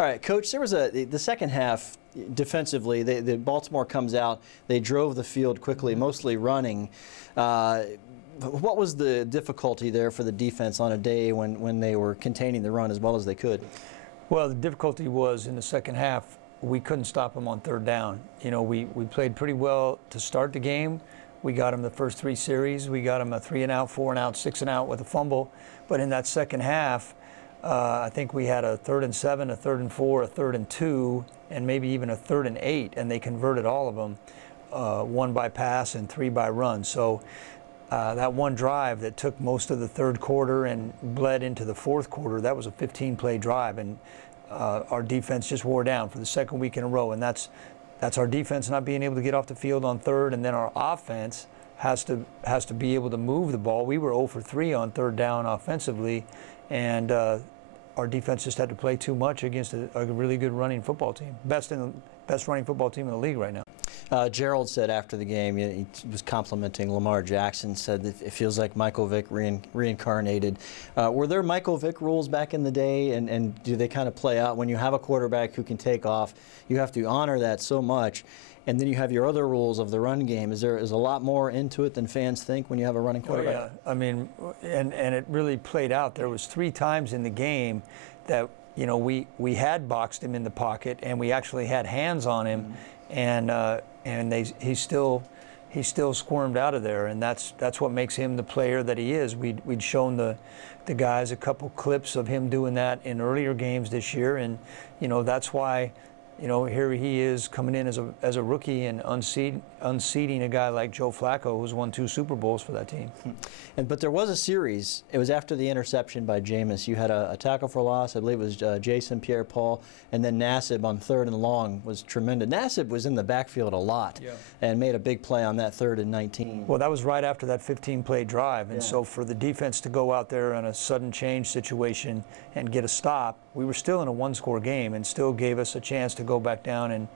All right, Coach, there was the second half defensively. The Baltimore comes out. They drove the field quickly, mostly running. What was the difficulty there for the defense on a day when they were containing the run as well as they could? Well, the difficulty was in the second half, we couldn't stop them on third down. You know, we played pretty well to start the game. We got them the first 3 series. We got them a 3-and-out, 4-and-out, 6-and-out with a fumble. But in that second half, I think we had a 3rd and 7, a 3rd and 4, a 3rd and 2, and maybe even a 3rd and 8, and they converted all of them, 1 by pass and 3 by run. So that one drive that took most of the third quarter and bled into the fourth quarter, that was a 15-play drive, and our defense just wore down for the second week in a row, and that's our defense not being able to get off the field on third, and then our offense has to be able to move the ball. We were 0 for 3 on third down offensively, and our defense just had to play too much against a really good running football team. Best running football team in the league right now. Gerald said after the game, he was complimenting Lamar Jackson, said that it feels like Michael Vick reincarnated. Were there Michael Vick rules back in the day, and do they kind of play out? When you have a quarterback who can take off, you have to honor that so much, and then you have your other rules of the run game. Is a lot more into it than fans think when you have a running quarterback? Oh, yeah. I mean, and it really played out. There was 3 times in the game that, you know, we had boxed him in the pocket, and we actually had hands on him, and he still squirmed out of there, and that's what makes him the player that he is. We'd shown the guys a couple clips of him doing that in earlier games this year, and you know that's why, you know, here he is coming in as a rookie and unseating a guy like Joe Flacco, who's won 2 Super Bowls for that team. But there was a series. It was after the interception by Jameis. You had a tackle for loss. I believe it was Jason Pierre-Paul, and then Nassib on 3rd and long was tremendous. Nassib was in the backfield a lot and made a big play on that 3rd and 19. Well, that was right after that 15-play drive, and so for the defense to go out there in a sudden change situation and get a stop, we were still in a 1-score game and still gave us a chance to go back down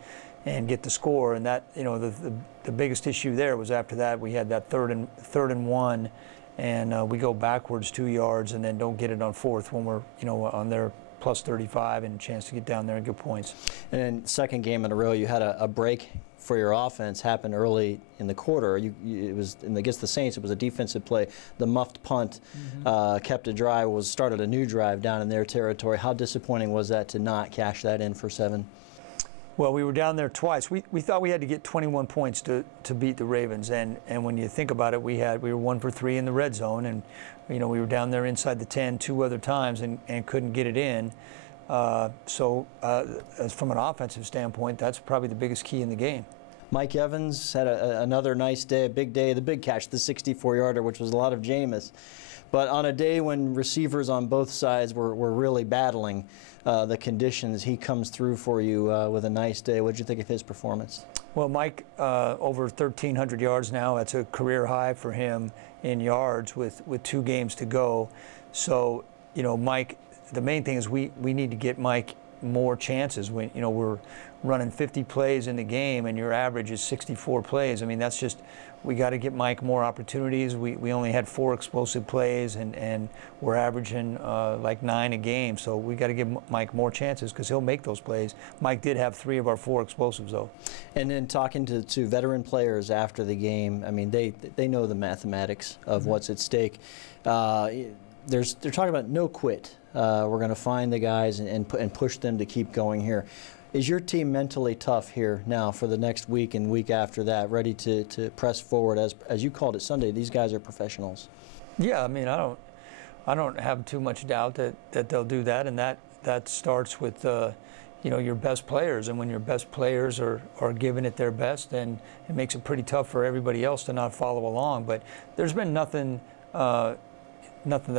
and get the score. And that, you know, the biggest issue there was after that we had that third and 1, and we go backwards 2 yards and then don't get it on 4th when we're, you know, on their plus 35 and a chance to get down there and get points. And then second game in a row, you had a break for your offense happen early in the quarter. It was against the Saints. It was a defensive play. The muffed punt kept a drive, started a new drive down in their territory. How disappointing was that to not cash that in for 7? Well, we were down there twice. We thought we had to get 21 points to beat the Ravens, and when you think about it, we were 1 for 3 in the red zone, and you know we were down there inside the 10 2 other times and couldn't get it in. So as from an offensive standpoint, that's probably the biggest key in the game. Mike Evans had another nice day, a big day, the big catch, the 64-yarder, which was a lot of Jameis. But on a day when receivers on both sides were really battling the conditions, he comes through for you with a nice day. What did you think of his performance? Well, Mike, over 1,300 yards now. That's a career high for him in yards with 2 games to go. So, you know, Mike, the main thing is we need to get Mike more chances. When, you know, we're running 50 plays in the game and your average is 64 plays. I mean, that's just, we got to get Mike more opportunities. We only had 4 explosive plays, and we're averaging like 9 a game. So we got to give Mike more chances because he'll make those plays. Mike did have 3 of our 4 explosives, though. And then talking to veteran players after the game, I mean, they know the mathematics of what's at stake. They're talking about no quit. We're going to find the guys and push them to keep going here. Is your team mentally tough here now for the next week and week after that, ready to press forward? As you called it Sunday, these guys are professionals. Yeah, I mean, I don't have too much doubt that they'll do that, and that starts with you know, your best players. And when your best players are giving it their best, then it makes it pretty tough for everybody else to not follow along. But there's been nothing that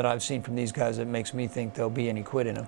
I've seen from these guys that makes me think there'll be any quit in them.